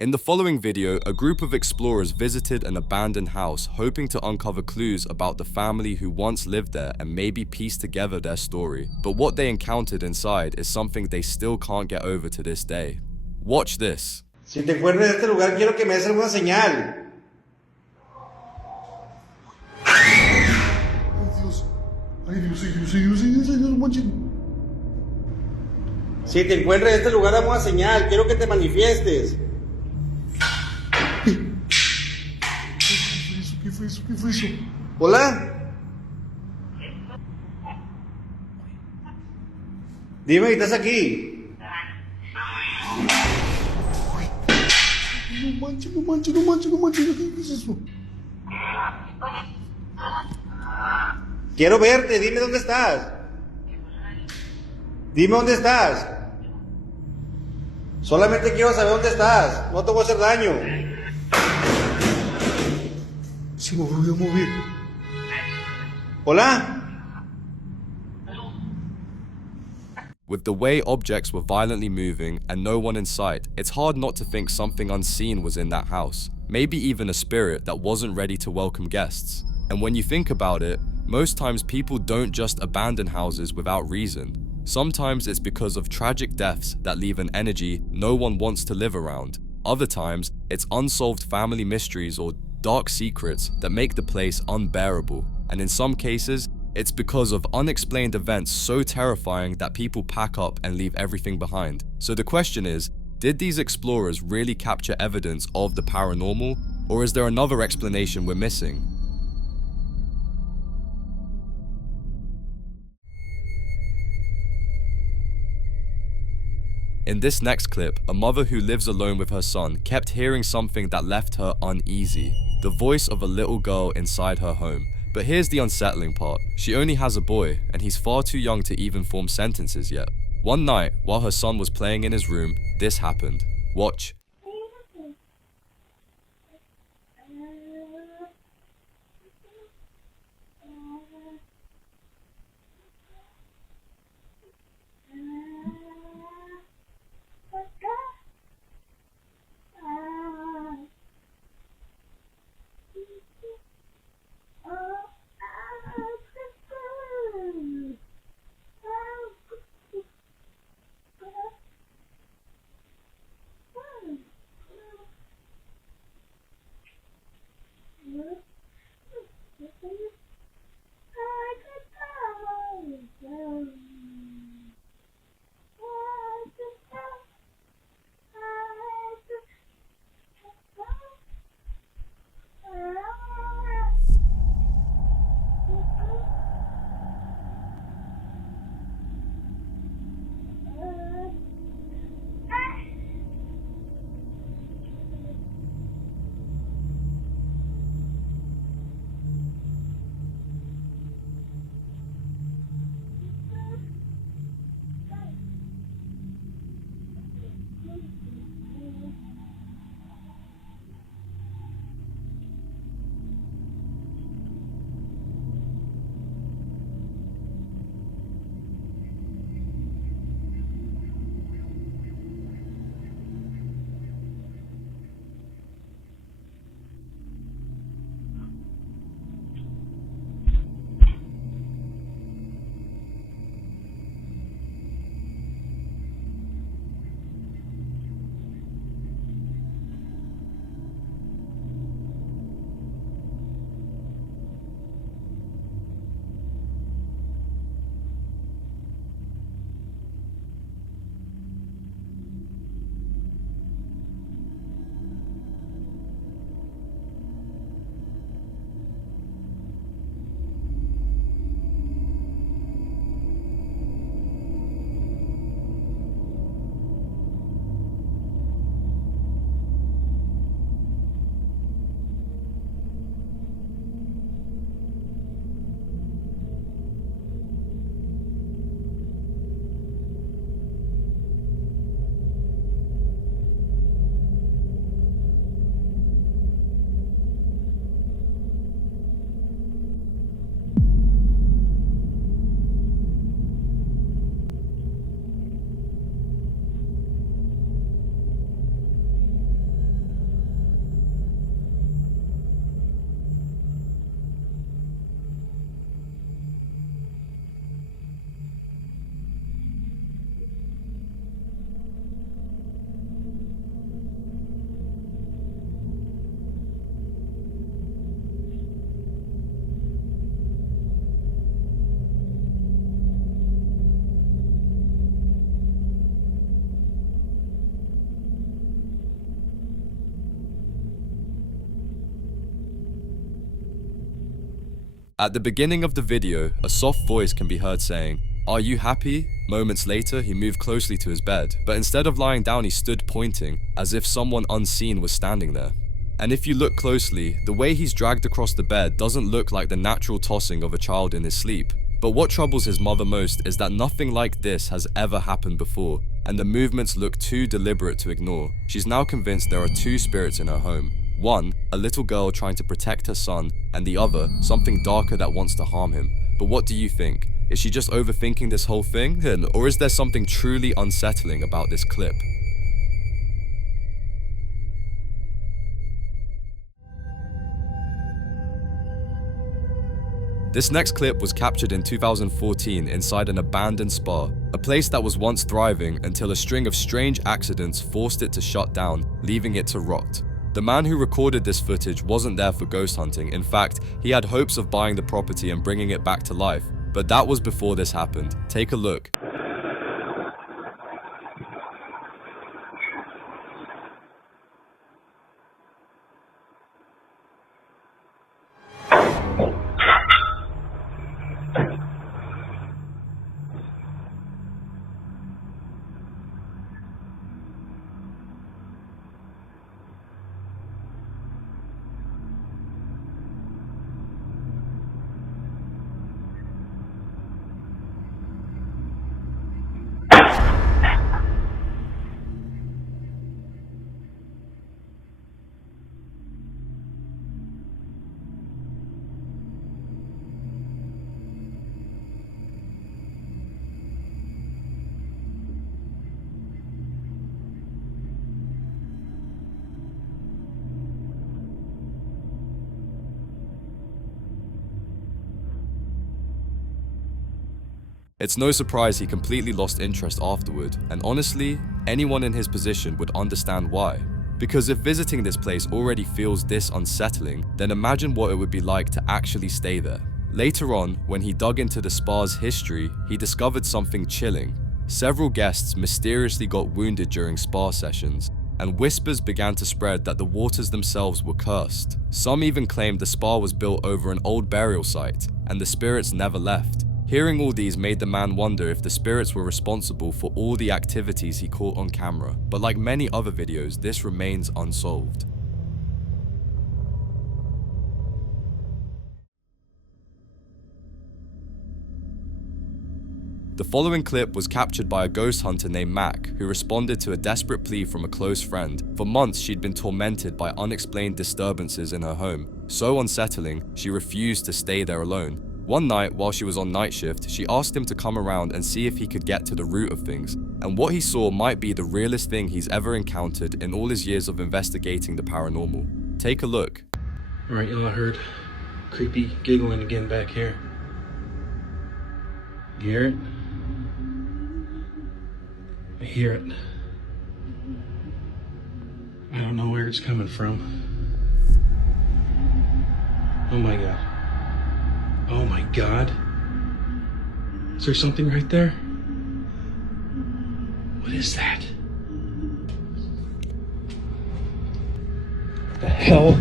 In the following video, a group of explorers visited an abandoned house, hoping to uncover clues about the family who once lived there and maybe piece together their story. But what they encountered inside is something they still can't get over to this day. Watch this. Si te encuentras en este lugar, quiero que me des alguna señal. Ay Dios, manchen. Si te encuentras en este lugar, dame una señal. Quiero que te manifiestes. ¿Qué fue eso? Hola. Dime, ¿estás aquí? No manches. ¿Qué es eso? Quiero verte, dime dónde estás. Dime dónde estás. Solamente quiero saber dónde estás. No te voy a hacer daño. Se me volvió a mover. Hola. With the way objects were violently moving and no one in sight, it's hard not to think something unseen was in that house. Maybe even a spirit that wasn't ready to welcome guests. And when you think about it, most times people don't just abandon houses without reason. Sometimes it's because of tragic deaths that leave an energy no one wants to live around. Other times, it's unsolved family mysteries or dark secrets that make the place unbearable. And in some cases, it's because of unexplained events so terrifying that people pack up and leave everything behind. So the question is, did these explorers really capture evidence of the paranormal, or is there another explanation we're missing? In this next clip, a mother who lives alone with her son kept hearing something that left her uneasy. The voice of a little girl inside her home. But here's the unsettling part. She only has a boy, and he's far too young to even form sentences yet. One night, while her son was playing in his room, this happened. Watch. At the beginning of the video, a soft voice can be heard saying, "Are you happy?" Moments later, he moved closely to his bed, but instead of lying down, he stood pointing, as if someone unseen was standing there. And if you look closely, the way he's dragged across the bed doesn't look like the natural tossing of a child in his sleep. But what troubles his mother most is that nothing like this has ever happened before, and the movements look too deliberate to ignore. She's now convinced there are two spirits in her home. One, a little girl trying to protect her son, and the other, something darker that wants to harm him. But what do you think? Is she just overthinking this whole thing? Or is there something truly unsettling about this clip? This next clip was captured in 2014 inside an abandoned spa, a place that was once thriving until a string of strange accidents forced it to shut down, leaving it to rot. The man who recorded this footage wasn't there for ghost hunting. In fact, he had hopes of buying the property and bringing it back to life. But that was before this happened. Take a look. It's no surprise he completely lost interest afterward, and honestly, anyone in his position would understand why. Because if visiting this place already feels this unsettling, then imagine what it would be like to actually stay there. Later on, when he dug into the spa's history, he discovered something chilling. Several guests mysteriously got wounded during spa sessions, and whispers began to spread that the waters themselves were cursed. Some even claimed the spa was built over an old burial site, and the spirits never left. Hearing all these made the man wonder if the spirits were responsible for all the activities he caught on camera, but like many other videos, this remains unsolved. The following clip was captured by a ghost hunter named Mac, who responded to a desperate plea from a close friend. For months, she'd been tormented by unexplained disturbances in her home, so unsettling, she refused to stay there alone. One night, while she was on night shift, she asked him to come around and see if he could get to the root of things, and what he saw might be the realest thing he's ever encountered in all his years of investigating the paranormal. Take a look. Alright, y'all, I heard creepy giggling again back here. You hear it? I hear it. I don't know where it's coming from. Oh my god. Oh my god. Is there something right there? What is that? What the hell?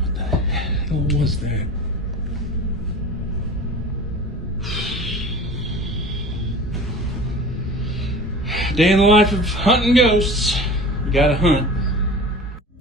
What the hell was that? Day in the life of hunting ghosts. You gotta hunt.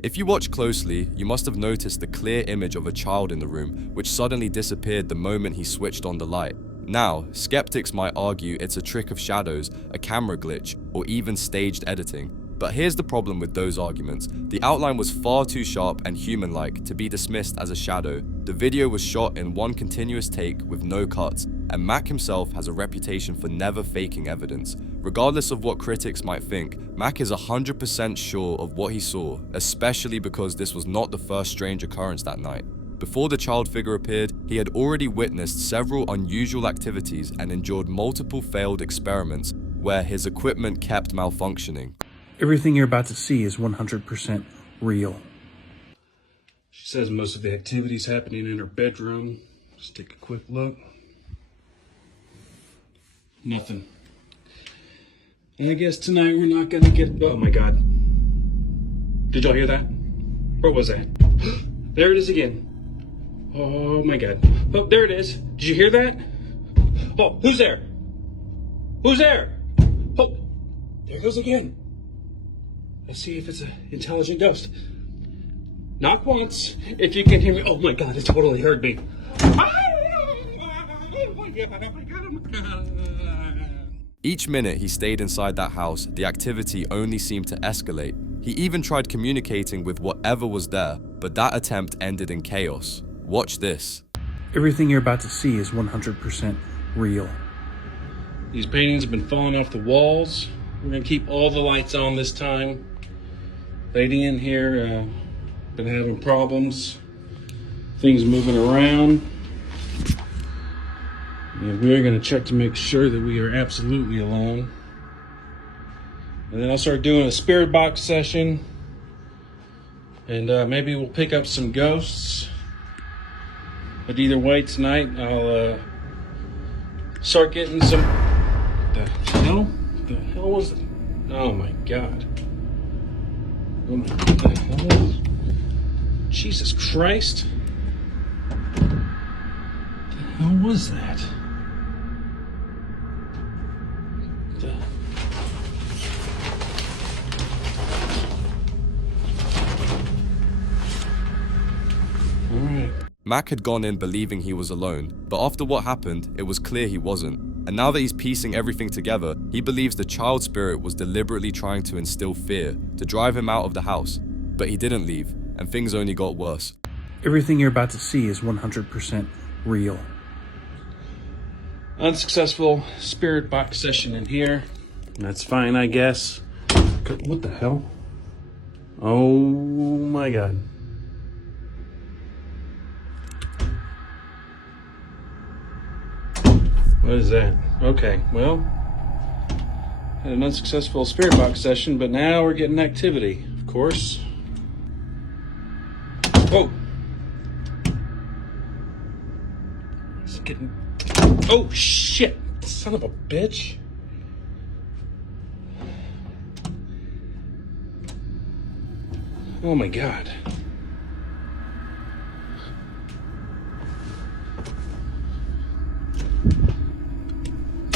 If you watch closely, you must have noticed the clear image of a child in the room, which suddenly disappeared the moment he switched on the light. Now, skeptics might argue it's a trick of shadows, a camera glitch, or even staged editing. But here's the problem with those arguments. The outline was far too sharp and human-like to be dismissed as a shadow. The video was shot in one continuous take with no cuts, and Mac himself has a reputation for never faking evidence. Regardless of what critics might think, Mac is 100% sure of what he saw, especially because this was not the first strange occurrence that night. Before the child figure appeared, he had already witnessed several unusual activities and endured multiple failed experiments where his equipment kept malfunctioning. Everything you're about to see is 100% real. She says most of the activity's happening in her bedroom. Just take a quick look. Nothing. And I guess tonight we're not gonna get... Oh my god. Did y'all hear that? What was that? There it is again. Oh my God. Oh, there it is. Did you hear that? Oh, who's there? Who's there? Oh, there it goes again. Let's see if it's an intelligent ghost. Knock once, if you can hear me. Oh my God, it totally heard me. Oh my God. Each minute he stayed inside that house, the activity only seemed to escalate. He even tried communicating with whatever was there, but that attempt ended in chaos. Watch this. Everything you're about to see is 100% real. These paintings have been falling off the walls. We're gonna keep all the lights on this time. Lady in here, been having problems. Things moving around. And we're gonna check to make sure that we are absolutely alone. And then I'll start doing a spirit box session. And maybe we'll pick up some ghosts. But either way, tonight I'll start getting some. What the hell? What the hell was it? Oh my God. What the hell? Jesus Christ. What the hell was that? Mac had gone in believing he was alone, but after what happened, it was clear he wasn't. And now that he's piecing everything together, he believes the child spirit was deliberately trying to instill fear, to drive him out of the house. But he didn't leave, and things only got worse. Everything you're about to see is 100% real. Unsuccessful spirit box session in here. That's fine, I guess. What the hell? Oh my God. What is that? Okay, well, had an unsuccessful spirit box session, but now we're getting activity, of course. Whoa! It's getting. Oh shit! Son of a bitch! Oh my God!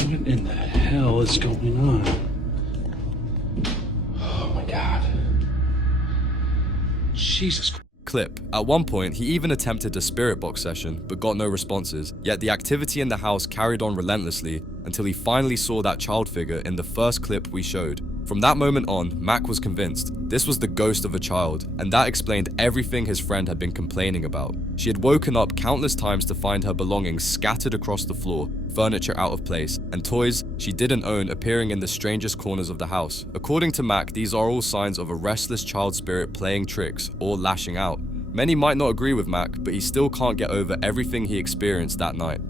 What in the hell is going on? Oh my God. Jesus Christ. Clip. At one point, he even attempted a spirit box session, but got no responses, yet the activity in the house carried on relentlessly until he finally saw that child figure in the first clip we showed. From that moment on, Mac was convinced this was the ghost of a child, and that explained everything his friend had been complaining about. She had woken up countless times to find her belongings scattered across the floor, furniture out of place, and toys she didn't own appearing in the strangest corners of the house. According to Mac, these are all signs of a restless child spirit playing tricks or lashing out. Many might not agree with Mac, but he still can't get over everything he experienced that night.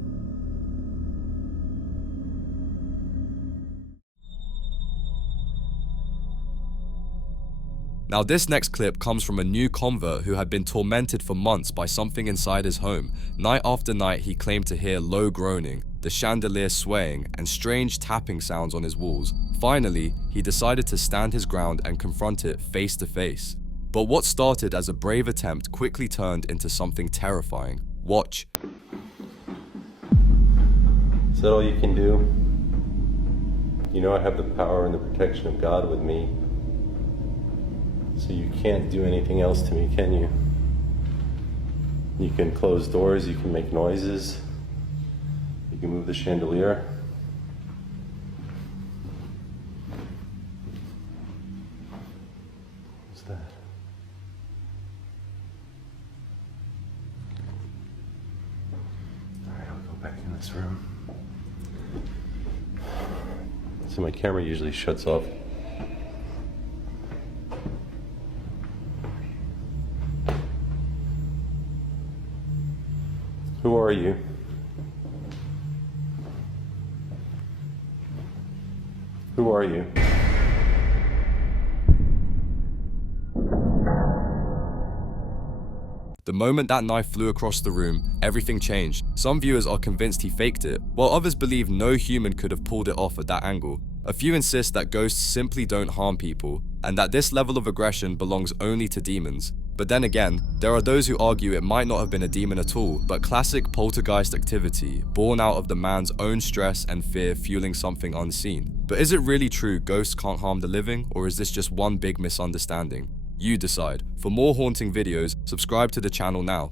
Now this next clip comes from a new convert who had been tormented for months by something inside his home. Night after night he claimed to hear low groaning, the chandelier swaying, and strange tapping sounds on his walls. Finally, he decided to stand his ground and confront it face to face. But what started as a brave attempt quickly turned into something terrifying. Watch. Is that all you can do? You know I have the power and the protection of God with me. So you can't do anything else to me, can you? You can close doors, you can make noises, you can move the chandelier. What's that? Alright, I'll go back in this room. So my camera usually shuts off. Who are you? Who are you? The moment that knife flew across the room, everything changed. Some viewers are convinced he faked it, while others believe no human could have pulled it off at that angle. A few insist that ghosts simply don't harm people, and that this level of aggression belongs only to demons. But then again, there are those who argue it might not have been a demon at all, but classic poltergeist activity, born out of the man's own stress and fear fueling something unseen. But is it really true ghosts can't harm the living, or is this just one big misunderstanding? You decide. For more haunting videos, subscribe to the channel now.